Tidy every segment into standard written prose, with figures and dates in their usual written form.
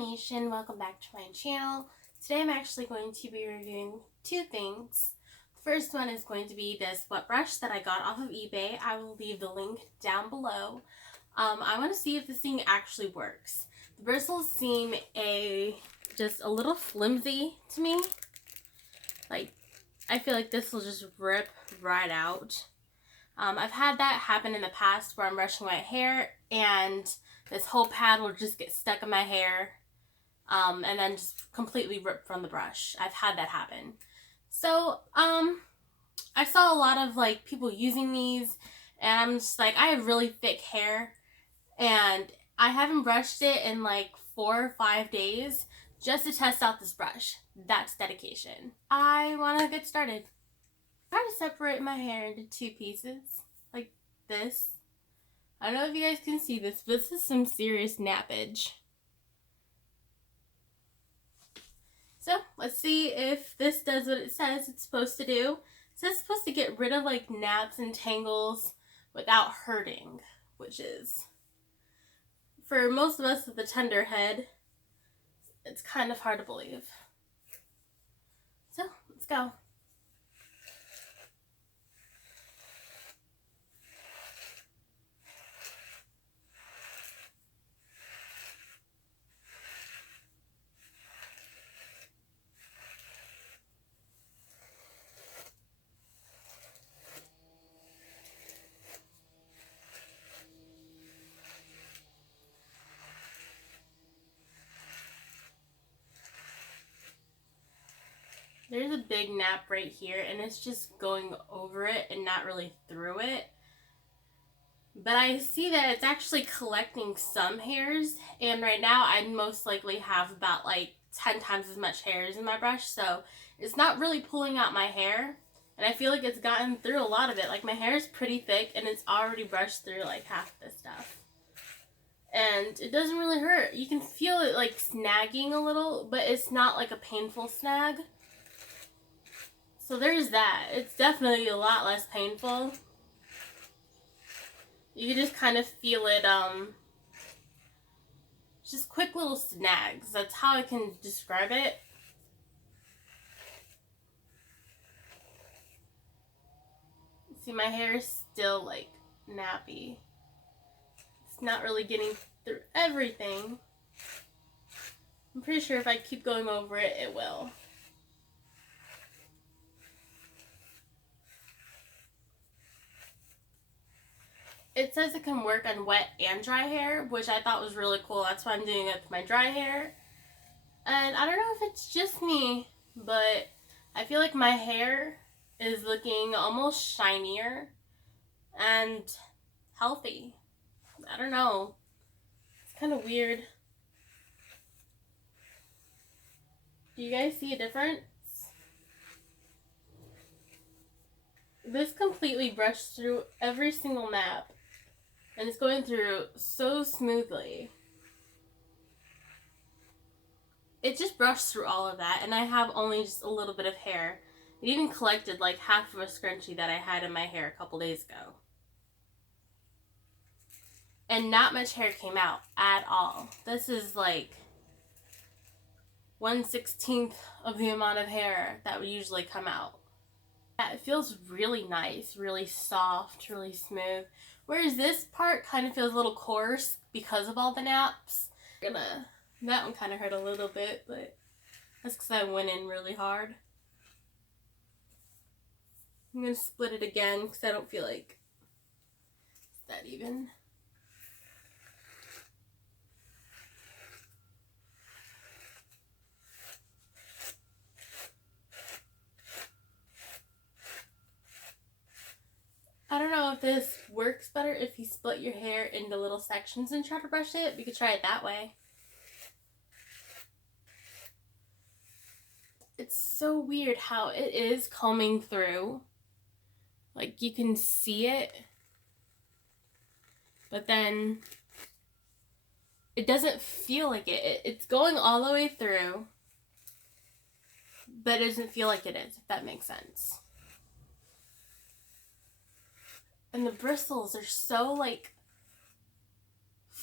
Nation, welcome back to my channel. Today I'm actually going to be reviewing two things. The first one is going to be this wet brush that I got off of eBay. I will leave the link down below. I want to see if this thing actually works. The bristles seem just a little flimsy to me. Like, I feel like this will just rip right out. I've had that happen in the past where I'm brushing my hair and this whole pad will just get stuck in my hair and then just completely rip from the brush. I've had that happen. So, I saw a lot of like people using these and I'm just like, I have really thick hair and I haven't brushed it in like 4 or 5 days just to test out this brush. That's dedication. I want to get started. Try to separate my hair into two pieces, like this. I don't know if you guys can see this, but this is some serious nappage. So, let's see if this does what it says it's supposed to do. It says it's supposed to get rid of like naps and tangles without hurting, which is, for most of us with a tender head, it's kind of hard to believe. So, let's go. There's a big nap right here, and it's just going over it and not really through it. But I see that it's actually collecting some hairs, and right now I'd most likely have about like 10 times as much hairs in my brush, so it's not really pulling out my hair, and I feel like it's gotten through a lot of it. Like, my hair is pretty thick, and it's already brushed through like half this stuff. And it doesn't really hurt. You can feel it like snagging a little, but it's not like a painful snag. So there's that. It's definitely a lot less painful. You can just kind of feel it, just quick little snags. That's how I can describe it. See, my hair is still like nappy. It's not really getting through everything. I'm pretty sure if I keep going over it, it will. It says it can work on wet and dry hair, which I thought was really cool. That's why I'm doing it with my dry hair. And I don't know if it's just me, but I feel like my hair is looking almost shinier and healthy. I don't know. It's kind of weird. Do you guys see a difference? This completely brushed through every single nap. And it's going through so smoothly. It just brushed through all of that, and I have only just a little bit of hair. It even collected like half of a scrunchie that I had in my hair a couple days ago. And not much hair came out at all. This is like 1/16 of the amount of hair that would usually come out. Yeah, it feels really nice, really soft, really smooth. Whereas this part kind of feels a little coarse because of all the naps. That one kind of hurt a little bit, but that's because I went in really hard. I'm going to split it again because I don't feel like it's that even. I don't know if this works better if you split your hair into little sections and try to brush it. You could try it that way. It's so weird how it is combing through. Like, you can see it, but then it doesn't feel like it. It's going all the way through, but it doesn't feel like it is, if that makes sense. And the bristles are so like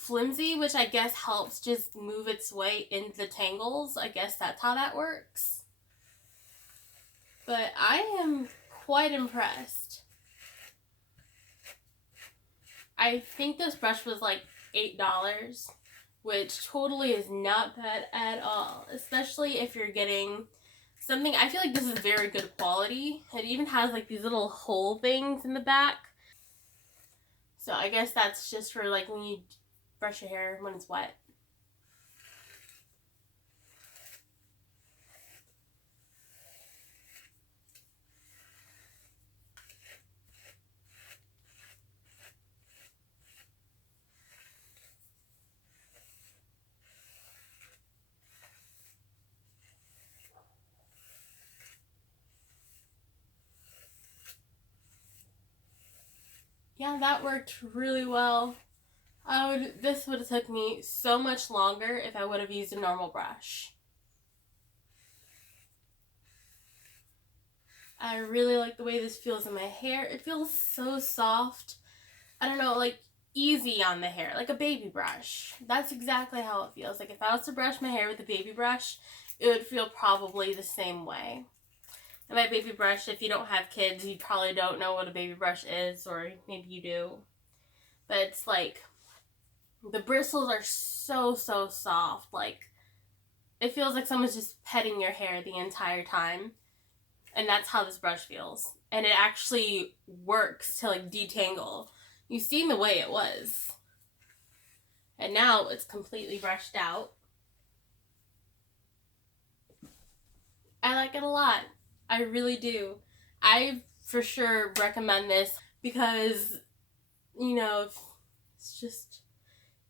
flimsy, which I guess helps just move its way into the tangles. I guess that's how that works. But I am quite impressed. I think this brush was like $8, which totally is not bad at all, especially if you're getting something. I feel like this is very good quality. It even has like these little hole things in the back. So I guess that's just for like when you brush your hair when it's wet. Yeah, that worked really well. This would have took me so much longer if I would have used a normal brush. I really like the way this feels in my hair. It feels so soft. I don't know, like easy on the hair, like a baby brush. That's exactly how it feels. Like if I was to brush my hair with a baby brush, it would feel probably the same way. And by baby brush, if you don't have kids, you probably don't know what a baby brush is, or maybe you do. But it's like, the bristles are so soft. Like, it feels like someone's just petting your hair the entire time. And that's how this brush feels. And it actually works to like detangle. You've seen the way it was. And now it's completely brushed out. I like it a lot. I really do. I for sure recommend this because, you know,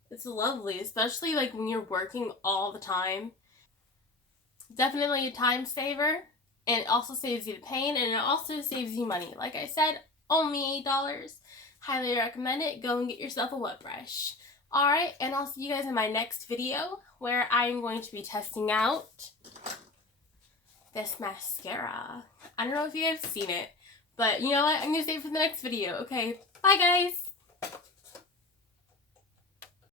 it's lovely, especially like when you're working all the time. Definitely a time saver, and it also saves you the pain, and it also saves you money. Like I said, only $8. Highly recommend it. Go and get yourself a wet brush. Alright, and I'll see you guys in my next video where I'm going to be testing out this mascara. I don't know if you guys have seen it, but you know what? I'm going to save it for the next video. Okay, bye guys!